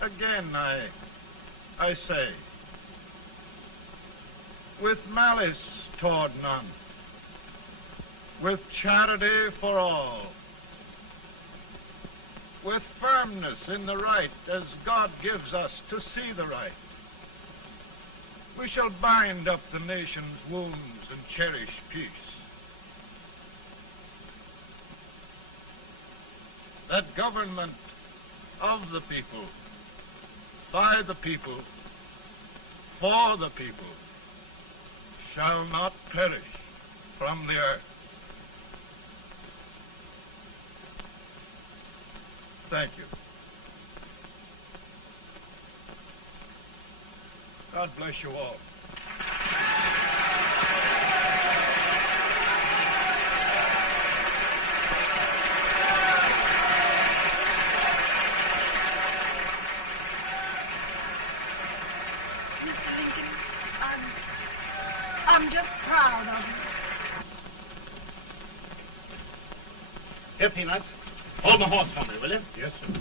Again, I say, with malice toward none, with charity for all, with firmness in the right as God gives us to see the right, we shall bind up the nation's wounds and cherish peace. That government of the people, by the people, for the people, shall not perish from the earth. Thank you. God bless you all. I'm just proud of you. Here, Peanuts. Hold my horse for me, will you? Yes, sir.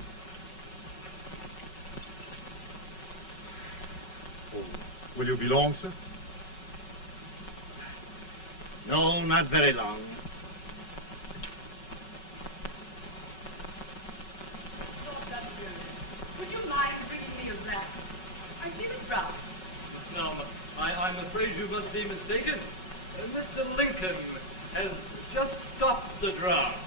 Oh, will you be long, sir? No, not very long. Would you mind bringing me a glass? I feel it dry. No, I'm afraid you must be mistaken. Mr. Lincoln has just stopped the draft.